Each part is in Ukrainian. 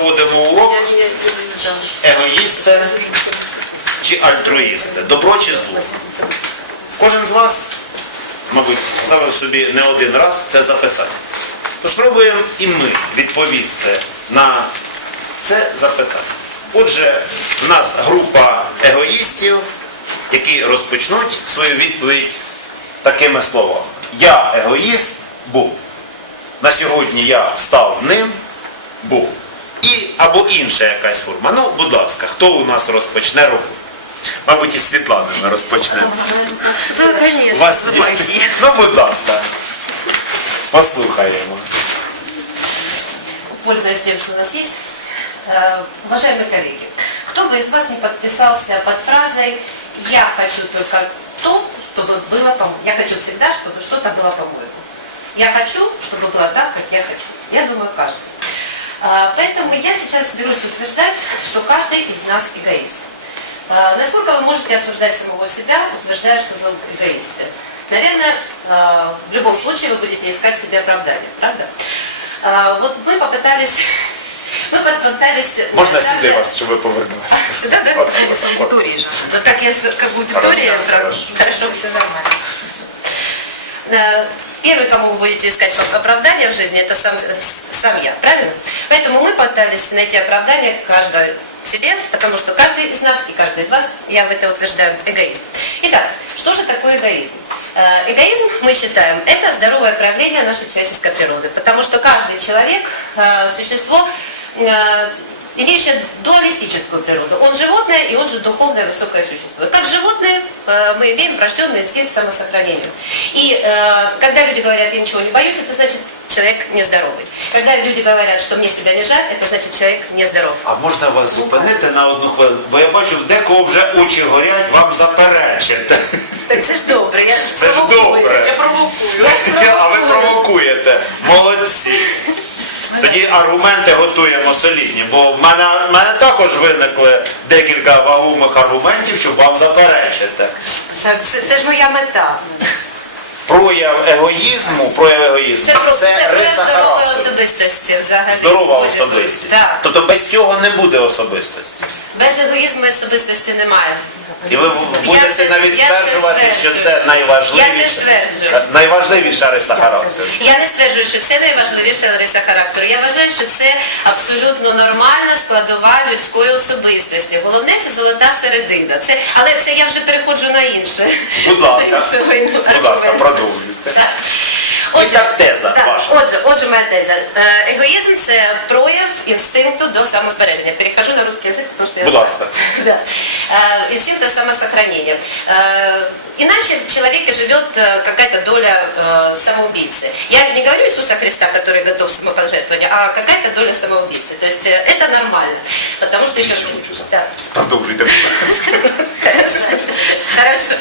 проводимо урок егоїсти чи альтруїсти, добро чи зло. Кожен з вас, мабуть, ставив собі не один раз це запитання. Спробуємо і ми відповісти на це запитання. Отже, в нас група егоїстів, які розпочнуть свою відповідь такими словами. Я егоїст був. На сьогодні я став ним, був. І або інша якась форма. Ну, будь ласка, хто у нас розпочне роботу? Мабуть, із Світлани ми розпочнемо. Да, У конечно, вас є- запаси. Ну, будь ласка. Послухаємо. Пользуясь тем, что у нас есть, э, уважаемые коллеги, кто бы из вас не подписался под фразой «Я хочу только то, чтобы было по-моему». Я хочу всегда, чтобы что-то было по-моему. Я хочу, чтобы было так, как я хочу. Я думаю, каждый. А, Поэтому я сейчас берусь утверждать, что каждый из нас эгоист. А, Насколько вы можете осуждать самого себя, утверждая, что вы эгоисты? Наверное, а, в любом случае вы будете искать себе оправдание, правда? Вот мы попытались... Мы попытались... Можна даже- сюди вас, щоб ви повернули? Сюда, да? От, от, от. Аудитории же. Ну так я же как бы аудитория, хорошо, все нормально. Э, Первый, кому вы будете искать оправдание в жизни, это сам, с- сам я, правильно? Поэтому мы пытались найти оправдание каждой себе, потому что каждый из нас и каждый из вас, я в это утверждаю, эгоист. Итак, что же такое эгоизм? Э, Эгоизм, мы считаем, это здоровое проявление нашей человеческой природы, потому что каждый человек, э, существо, э, имеющее дуалистическую природу. Он животное, и он же духовное высокое существо. Как животное э, мы имеем врожденный инстинкт самосохранения. И э, когда люди говорят, я ничего не боюсь, это значит, человек нездоровый. Когда люди говорят, что мне себя не жаль, это значит, человек нездоров. А можна вас зупинити на одну хвилину? Бо я бачу, в декого вже очі горять, вам заперечити. Так це ж добре, я ж Це ж добре. Я провокую. Я ж А ви Тоді аргументи готуємо солідні, бо в мене, в мене також виникли декілька вагомих аргументів, щоб вам заперечити. Так, це, це ж моя мета. Прояв егоїзму, прояв егоїзму Це, це це риса здорової особистості взагалі. Здорова особистість. Так. Тобто без не буде особистості. Без егоїзму особистості немає. І ви будете навіть стверджувати, що це Я найважливіше, стверджую. найважливіша риса характеру. Я не стверджую, що це найважливіша риса характеру. Я вважаю, що це абсолютно нормальна складова людської особистості. Головне це золота середина. Це, але це я вже переходжу на інше. Будь ласка, будь ласка, продовжуйте. Так. І так теза так, ваша. Отже, отже, моя теза. Е, Егоїзм це прояв інстинкту до самозбереження. Перехожу на русский язык, потому что я Будь ласка. да. Э, инстинкта самосохранения. Э, Иначе в человеке живет э, какая-то доля э, самоубийцы. Я не говорю Иисуса Христа, который готов самопожертвовать, а какая-то доля самоубийцы. То есть э, это нормально. Потому что еще... Шучу за- Да. Продовжуйте. будь ласка. Хорошо. Хорошо.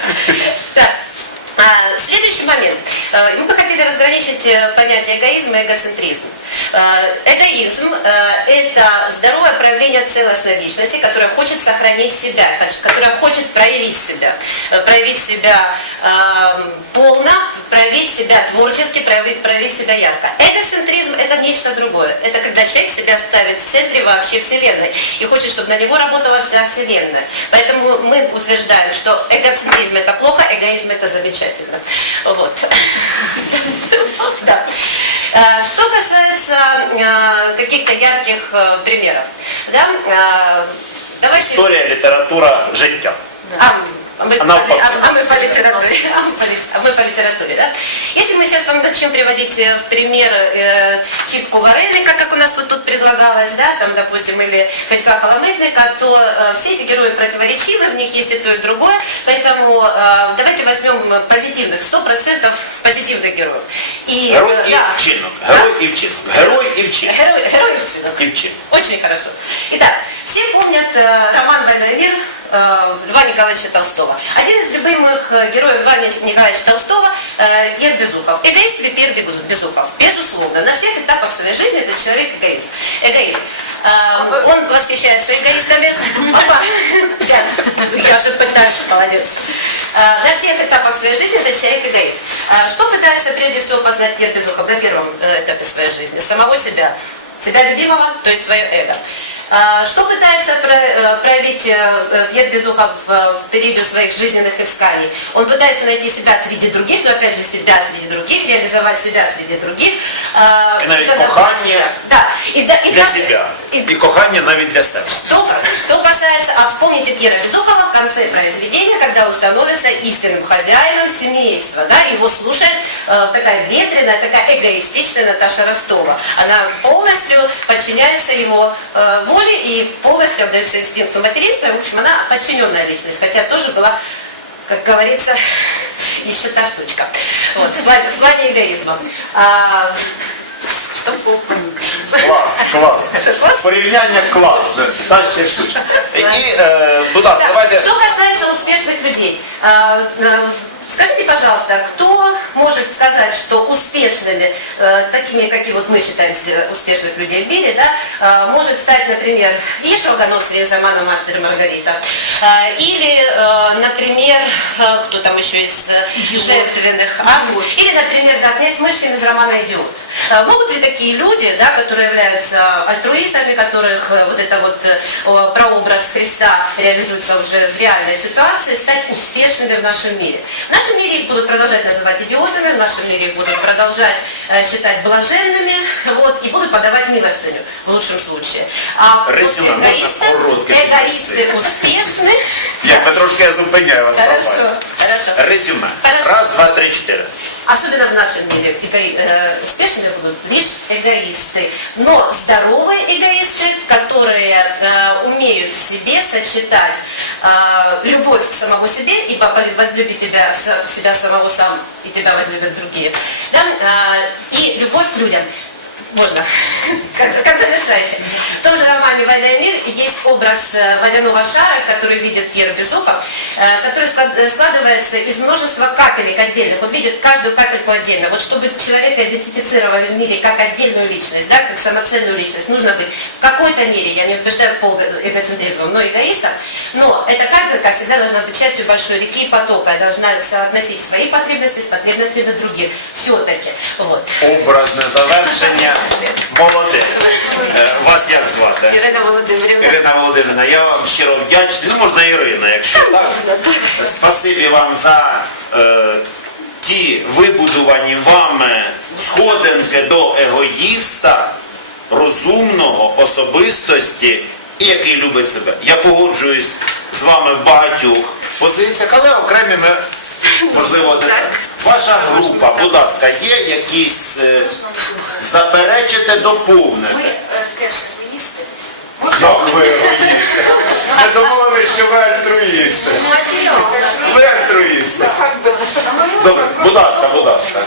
Так. А, Следующий момент. Э, Мы бы хотели разграничить э, понятие эгоизма и эгоцентризм. Э, Эгоизм э, – это здоровое проявление целостной личности, которая хочет сохранить себя, которая хочет проявить себя. Э, Проявить себя э, полно, проявить себя творчески, проявить, проявить себя ярко. Эгоцентризм – это нечто другое. Это когда человек себя ставит в центре вообще Вселенной и хочет, чтобы на него работала вся Вселенная. Поэтому мы утверждаем, что эгоцентризм – это плохо, эгоизм – это замечательно. Вот. Да. Э, Что касается э, каких-то ярких э, примеров, да, э, давайте... Історія, література, життя. А, а мы, Она а, упала. а мы по литературе. А мы по лит- а мы по литературе, да? Если мы сейчас вам начнем приводить э, в пример э, читку Вареника, как у нас вот тут предлагалось, да, там, допустим, или Федька Холометника, то э, все эти герои противоречивы, в них есть и то, и другое, поэтому э, давайте возьмем позитивных, 100% позитивных героев. И, Герой э, і да. вчинок. Герой і вчинок. Герой і вчинок. Герой, герой и вчинок. І вчинок. Очень хорошо. Итак, все помнят э, роман «Война и мир» э, Льва Николаевича Толстого. Один из любимых э, героев Льва Николаевича Толстого э, Лев Безухов. Эгоист или Пьер Безухов? Безусловно. На всех этапах своей жизни этот человек эгоист. Эгоист. Э, он восхищается эгоистами. Опа. Я же пытаюсь. Молодец. Э, На всех этапах своей жизни этот человек эгоист. Э, Что пытается прежде всего познать Пьер Безухов на первом э, этапе своей жизни? Самого себя. себя любимого, то есть свое эго. А, Что пытается про- э, проявить э, э, Пьер Безухов в, в периоде своих жизненных исканий? Он пытается найти себя среди других, но опять же себя среди других, реализовать себя среди других. А, И навіть когда- кохання Да. И, да, и для как- себя. и- І кохання навіть для себе. что, что касается, а вспомните Пьера Безухова в конце произведения, когда установится истинным хозяином семейства, да, его слушает э, такая ветреная, такая эгоистичная Наташа Ростова. Она полностью подчиняется его э, воле и полностью отдается инстинкту материнства, и, в общем, она подчиненная личность, хотя тоже была, как говорится, еще та штучка, вот, в плане, эгоизма. А, что Клас, клас. Що, клас? Порівняння класне. Та ще штучка. І, е, будь ласка, давайте. Что касается успешных людей, а, э, скажите, пожалуйста, кто может сказать, что успешными, э, такими, какие вот мы считаем успешных людей в мире, да, э, может стать, например, Ишоганов из романа «Мастер и Маргарита», э, или, э, например, э, кто там еще из э, жертвенных, а? или, например, да, князь Мышкин из романа «Идиот». Э, Могут ли такие люди, да, которые являются альтруистами, которых э, вот это вот э, прообраз Христа реализуется уже в реальной ситуации, стать успешными в нашем мире? В нашем мире их будут продолжать называть идиотами, в нашем мире их будут продолжать э, считать блаженными, вот, и будут подавать милостыню в лучшем случае. А вот Резюме можно эгоисты, эгоисты успешны. Як ви трошки я зупиняю вас. Хорошо, хорошо. Резюме. Хорошо. Раз, два, три, чотири. Особенно в нашем мире э, успешными будут лишь эгоисты. Но здоровые эгоисты, которые э, умеют в себе сочетать э, любовь к самому себе, ибо возлюби тебя, себя самого сам, и тебя возлюбят другие, да? и любовь к людям. Можно, как, как завершающее. В том же романе «Война и мир» есть образ э, водяного шара, который видит Пьер Безухов, э, который э, складывается из множества капелек отдельных. Он видит каждую капельку отдельно. Вот чтобы человека идентифицировали в мире как отдельную личность, да, как самоценную личность, нужно быть в какой-то мере, я не утверждаю пол эгоцентризмом, но эгоистом, но эта капелька всегда должна быть частью большой реки и потока, должна соотносить свои потребности с потребностями других. Все-таки. Вот. Образне завершення. Молодець. Е, Вас як звати? Ірина Володимирівна. Ірина Володимирівна, я вам щиро вдячний. Ну, можна Ірина, якщо так. Спасибі вам за е, ті вибудовані вами сходинки до егоїста, розумного, особистості і який любить себе. Я погоджуюсь з вами в багатьох позиціях, але окремі ми, можливо, так. Ваша група, будь ласка, є якісь е, доповнити? Ми е, теж егоїсти. Як ви егоїсти? Ми думали, що ви альтруїсти. Ви альтруїсти. Добре, будь ласка, будь ласка.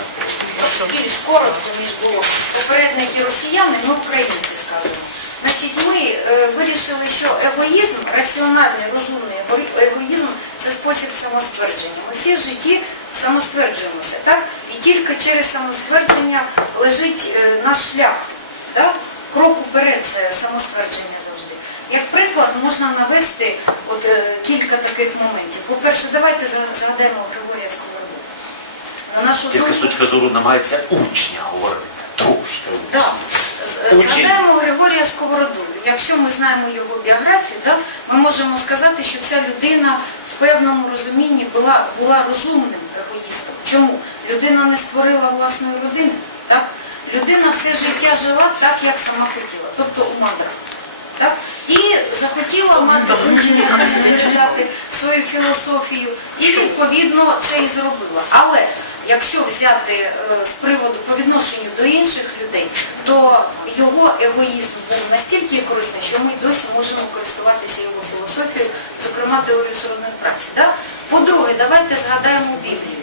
Більш коротко, ніж було попередники росіяни, ми українці скажемо. Значить, ми е, вирішили, що егоїзм, раціональний, розумний егоїзм це спосіб самоствердження. Ми всі в житті самостверджуємося, так? І тільки через самоствердження лежить е, наш шлях. Так? Крок уперед це самоствердження завжди. Як приклад можна навести от, е, кілька таких моментів. По-перше, давайте згадаємо Григорія Сковороду. На нашу Тільки з точки зору намагається учня говорити. Трошки. Да. Згадаємо Григорія Сковороду. Якщо ми знаємо його біографію, да, ми можемо сказати, що ця людина в певному розумінні була, була розумним егоїстом. Чому? Людина не створила власної родини, так? Людина все життя жила так, як сама хотіла, тобто у мадрах. Так? І захотіла мати учення, реалізувати свою філософію, і відповідно це і зробила. Але якщо взяти е, з приводу по відношенню до інших людей, то його егоїзм був настільки корисний, що ми досі можемо користуватися його філософією, зокрема теорією сородної праці. Да? По-друге, давайте згадаємо Біблію.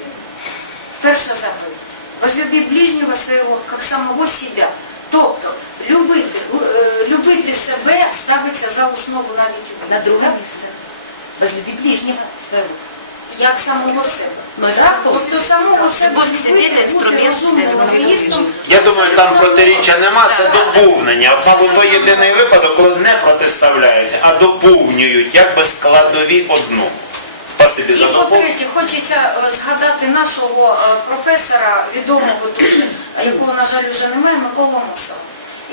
Перша заповідь. Возлюби ближнього свого, як самого себя. Тобто, любити, е, любити себе ставиться за основу навіть На друге місце. Возлюби ближнього свого. Як самого себе. Ну, Так? Тобто самого себе інструмент розумним Я думаю, там протиріччя нема, це доповнення. От, мабуть, то єдиний випадок, коли не протиставляються, а доповнюють, як би складові одну. Спасибі І за доповнення. по-третє, хочеться е, згадати нашого е, професора, відомого дуже, е, якого, на жаль, вже немає, Миколу Мосова.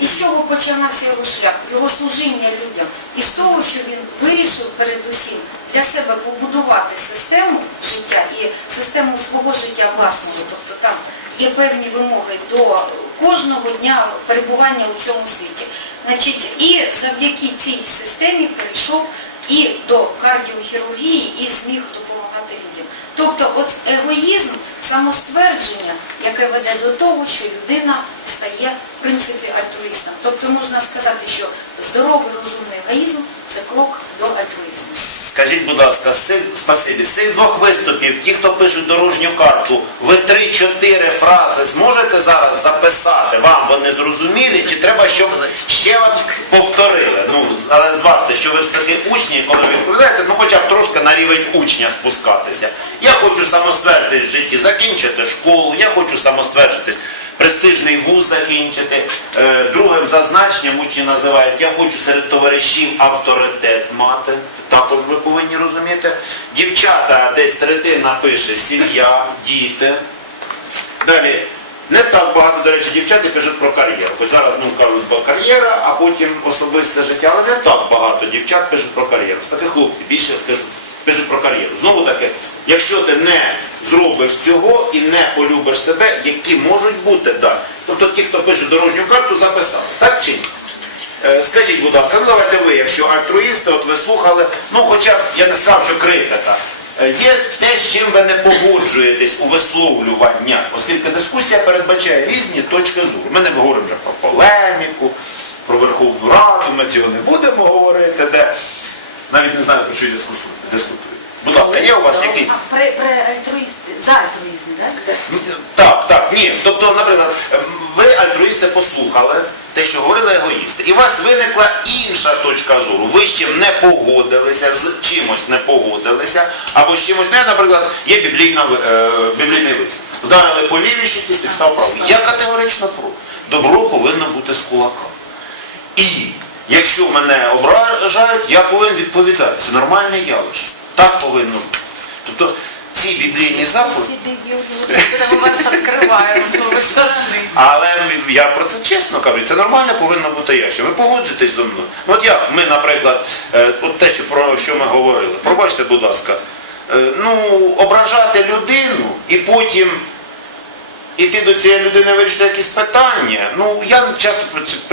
І з чого починався його шлях? Його служіння людям. І з того, що він вирішив передусім для себе побудувати систему життя і систему свого життя власного. Тобто там є певні вимоги до кожного дня перебування у цьому світі. Значить, і завдяки цій системі перейшов і до кардіохірургії, і зміг. Тобто от егоїзм, самоствердження, яке веде до того, що людина стає в принципі альтруїстом. Тобто можна сказати, що здоровий розумний егоїзм це крок до альтруїзму. Скажіть, будь ласка, з цих, спасибі, з цих двох виступів, ті, хто пишуть дорожню карту, ви три-чотири фрази зможете зараз записати? Вам вони зрозумілі? Чи треба, щоб ще вам повторили? Ну, але зважте, що ви все-таки учні, коли відповідаєте, ну хоча б трошки на рівень учня спускатися. Я хочу самоствердитись в житті, закінчити школу, я хочу самоствердитись. Престижний вуз закінчити. Е, Другим зазначенням учні називають, я хочу серед товаришів авторитет мати. Також ви повинні розуміти. Дівчата десь третина пише сім'я, діти. Далі. Не так багато, до речі, дівчат і кажуть про кар'єру. Хоч зараз ну, кажуть бо кар'єра, а потім особисте життя, але не так багато дівчат пишуть про кар'єру. Такі хлопці більше пишуть, пишуть про кар'єру. Знову таки, якщо ти не зробиш цього і не полюбиш себе, які можуть бути далі. Тобто ті, хто пише дорожню карту, записали. Так чи ні? Е, Скажіть, будь ласка, ну давайте ви, якщо альтруїсти, от ви слухали, ну хоча б, я не сказав, що критика. Е, Є те, з чим ви не погоджуєтесь у висловлюваннях, оскільки дискусія передбачає різні точки зору. Ми не говоримо вже про полеміку, про Верховну Раду, ми цього не будемо говорити, де навіть не знаю, про що дискусують. дискутують. Будь ласка, є у вас якісь А при, при альтруїзм, за альтруїзм, так? Так, так, ні. Тобто, наприклад, ви альтруїсти послухали те, що говорили егоїсти, і у вас виникла інша точка зору. Ви з чим не погодилися, з чимось не погодилися, або з чимось не, наприклад, є біблійна, е, біблійний висновок. Вдарили по лівій щиті, підстав правий. Я категорично проти. Добро повинно бути з кулака. І якщо мене ображають, я повинен відповідати. Це нормальне явище. Так повинно бути. Тобто ці біблійні заповіді. Але я про це чесно кажу, це нормально повинно бути явище. Ви погоджуєтесь зі мною. Ну, От як ми, наприклад, е, от те, що про що ми говорили, пробачте, будь ласка, е, ну, ображати людину і потім іти до цієї людини вирішити якісь питання, ну я часто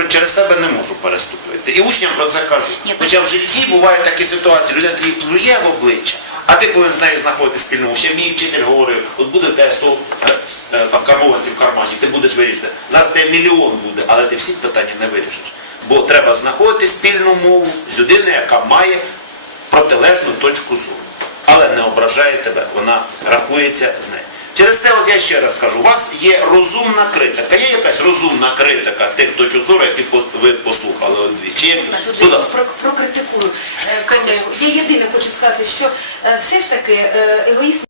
через себе не можу переступити. І учням про це кажу. Хоча в житті бувають такі ситуації, людина тобі плює в обличчя, а ти повинен з нею знаходити спільну. Ще мій вчитель говорив, от буде в тебе 100 е, е, там, карбованців в кармані, ти будеш вирішити. Зараз тебе мільйон буде, але ти всі питання не вирішиш. Бо треба знаходити спільну мову з людиною, яка має протилежну точку зору. Але не ображає тебе, вона рахується з нею. Через це, от я ще раз кажу, у вас є розумна критика. Є якась розумна критика тих точок зору, які ви послухали двічі. дві. Тут я про, прокритикую. Е. Я єдине хочу сказати, що е, все ж таки е, егоїст